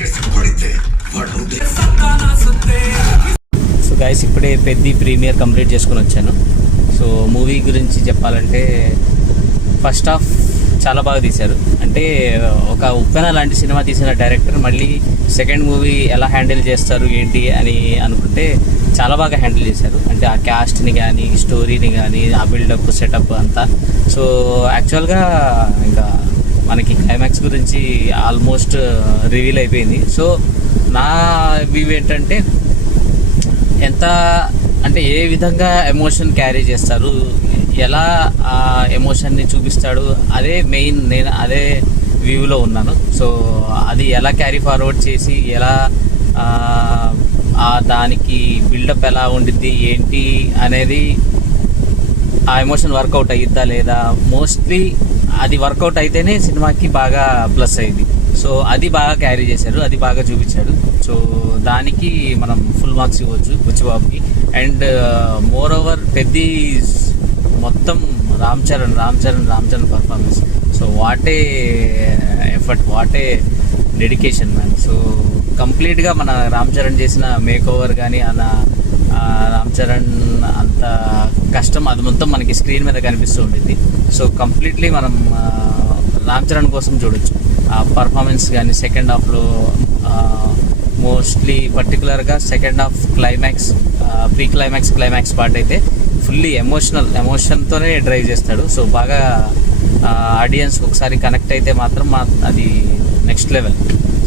So guys, ఇప్పుడే పెద్ద premier complete చేసుకుని వచ్చాను. సో మూవీ గురించి చెప్పాలంటే ఫస్ట్ హాఫ్ చాలా బాగా తీశారు. అంటే ఒక ఉప్పెన లాంటి సినిమా తీసిన డైరెక్టర్ మళ్ళీ సెకండ్ మూవీ ఎలా హ్యాండిల్ చేస్తారు ఏంటి అని అనుకుంటే చాలా బాగా హ్యాండిల్ చేశారు. అంటే ఆ క్యాస్ట్ని కానీ, స్టోరీని కానీ, ఆ బిల్డప్, సెటప్ అంతా. సో యాక్చువల్గా ఇంకా మనకి క్లైమాక్స్ గురించి ఆల్మోస్ట్ రివీల్ అయిపోయింది. సో నా వ్యూ ఏంటంటే, ఎంత అంటే ఏ విధంగా ఎమోషన్ క్యారీ చేస్తారు, ఎలా ఆ ఎమోషన్ని చూపిస్తాడు, అదే మెయిన్. నేను అదే వ్యూలో ఉన్నాను. సో అది ఎలా క్యారీ ఫార్వర్డ్ చేసి, ఎలా దానికి బిల్డప్ ఎలా ఉండిద్ది ఏంటి అనేది, ఆ ఎమోషన్ వర్కౌట్ అయ్యిద్దా లేదా, మోస్ట్లీ అది వర్కౌట్ అయితేనే సినిమాకి బాగా ప్లస్ అయ్యింది. సో అది బాగా క్యారీ చేశారు, అది బాగా చూపించాడు. సో దానికి మనం ఫుల్ మార్క్స్ ఇవ్వచ్చు బుచ్చిబాబుకి. అండ్ మోర్ ఓవర్ పెద్ద మొత్తం Ram Charan performance. So what a effort, what a dedication man. So కంప్లీట్గా మన రామ్ చరణ్ చేసిన మేక్ ఓవర్ కానీ, రామ్ చరణ్ అంత కష్టం అది మొత్తం మనకి స్క్రీన్ మీద కనిపిస్తూ ఉండింది. సో కంప్లీట్లీ మనం రామ్ చరణ్ కోసం చూడొచ్చు ఆ పర్ఫార్మెన్స్ కానీ. సెకండ్ హాఫ్లో మోస్ట్లీ పర్టికులర్గా second half climax, pre climax part అయితే ఫుల్లీ ఎమోషన్తోనే డ్రైవ్ చేస్తాడు. సో బాగా ఆడియన్స్ ఒకసారి కనెక్ట్ అయితే మాత్రం అది నెక్స్ట్ లెవెల్.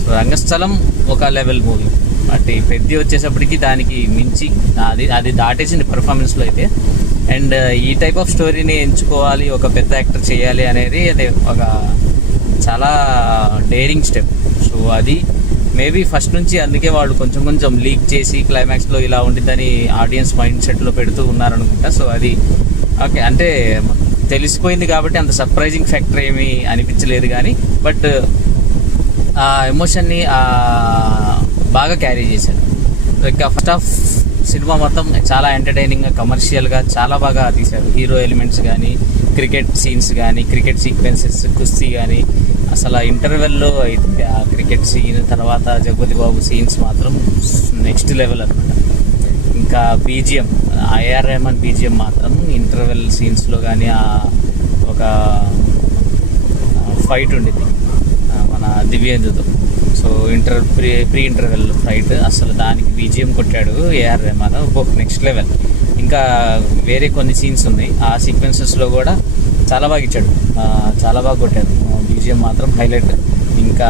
సో రంగస్థలం ఒక లెవెల్ మూవీ, బట్ పెద్ద వచ్చేసప్పటికి దానికి మించి అది దాటేసింది పర్ఫార్మెన్స్లో అయితే. అండ్ ఈ టైప్ ఆఫ్ స్టోరీని ఎంచుకోవాలి, ఒక పెద్ద యాక్టర్ చేయాలి అనేది అది ఒక చాలా డేరింగ్ స్టెప్. సో అది మేబీ ఫస్ట్ నుంచి అందుకే వాళ్ళు కొంచెం లీక్ చేసి క్లైమాక్స్లో ఇలా ఉండిద్దని ఆడియన్స్ మైండ్ సెట్లో పెడుతూ ఉన్నారనుకుంటా. సో అది ఓకే, అంటే తెలిసిపోయింది కాబట్టి అంత సర్ప్రైజింగ్ ఫ్యాక్టర్ ఏమీ అనిపించలేదు కానీ, బట్ ఆ ఎమోషన్ని బాగా క్యారీ చేశాడు. ఇంకా ఫస్ట్ హాఫ్ సినిమా మొత్తం చాలా ఎంటర్టైనింగ్గా, కమర్షియల్గా చాలా బాగా తీశాడు. హీరో ఎలిమెంట్స్ కానీ, క్రికెట్ సీన్స్ కానీ, క్రికెట్ సీక్వెన్సెస్, కుస్తీ కానీ, అసలు ఆ ఇంటర్వెల్లో అయితే ఆ క్రికెట్ సీన్, తర్వాత జగపతి బాబు సీన్స్ మాత్రం నెక్స్ట్ లెవెల్ అనమాట. ఇంకా బీజిఎం, ఏఆర్ రెహమాన్ బీజిఎం మాత్రం ఇంటర్వెల్ సీన్స్లో కానీ, ఒక ఫైట్ ఉండింది మన దివ్యేందుతో. సో ప్రీ ఇంటర్వెల్ ఫైట్, అసలు దానికి బీజిఎం కొట్టాడు ఏఆర్ రెహమాన్, నెక్స్ట్ లెవెల్. ఇంకా వేరే కొన్ని సీన్స్ ఉన్నాయి, ఆ సీక్వెన్సెస్లో కూడా చాలా బాగా ఇచ్చాడు, చాలా బాగా కొట్టాడు. బీజిఎం మాత్రం హైలైట్. ఇంకా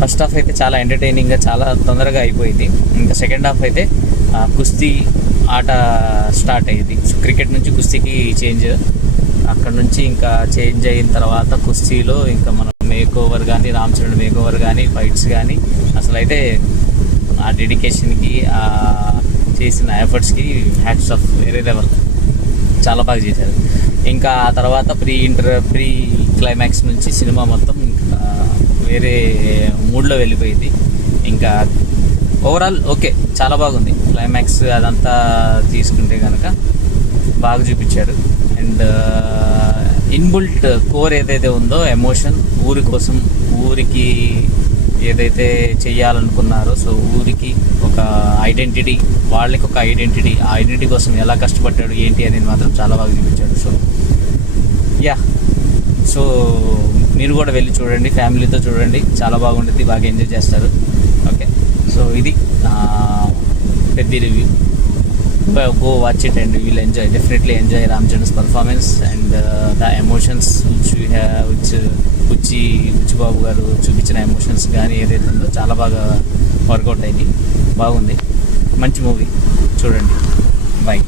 ఫస్ట్ హాఫ్ అయితే చాలా ఎంటర్టైనింగ్గా, చాలా తొందరగా అయిపోయింది. ఇంకా సెకండ్ హాఫ్ అయితే కుస్తీ ఆట స్టార్ట్ అయ్యింది. క్రికెట్ నుంచి కుస్తీకి చేంజ్, అక్కడ నుంచి ఇంకా చేంజ్ అయిన తర్వాత కుస్తీలో ఇంకా మనం మేక్ ఓవర్ కానీ, రామ్ చరణ్ మేక్ ఓవర్ కానీ, ఫైట్స్ కానీ, అసలు అయితే ఆ డెడికేషన్కి, చేసిన ఎఫర్ట్స్కి హ్యాట్స్ ఆఫ్, వేరే లెవెల్, చాలా బాగా చేశారు. ఇంకా ఆ తర్వాత ప్రీ క్లైమాక్స్ నుంచి సినిమా మొత్తం ఇంకా వేరే మూడ్లో వెళ్ళిపోయింది. ఇంకా ఓవరాల్ ఓకే, చాలా బాగుంది. క్లైమాక్స్ అదంతా తీసుకుంటే కనుక బాగా చూపించారు. అండ్ ఇన్బుల్ట్ కోర్ ఏదైతే ఉందో ఎమోషన్, ఊరి కోసం, ఊరికి ఏదైతే చెయ్యాలనుకున్నారో, సో ఊరికి ఒక ఐడెంటిటీ, వాళ్ళకి ఒక ఐడెంటిటీ, ఆ ఐడెంటిటీ కోసం ఎలా కష్టపడ్డాడు ఏంటి అనేది మాత్రం చాలా బాగా చూపించాడు. సో యా, సో మీరు కూడా వెళ్ళి చూడండి, ఫ్యామిలీతో చూడండి, చాలా బాగుంటుంది, బాగా ఎంజాయ్ చేస్తారు. ఓకే, సో ఇది పెద్ద review. Go watch it and you will definitely enjoy Ram Charan's performance and the emotions which Buchibabu garu చూపించిన ఎమోషన్స్ కానీ ఏదైతే ఉందో చాలా బాగా వర్కౌట్ అయింది, బాగుంది, మంచి మూవీ, చూడండి. బాయ్.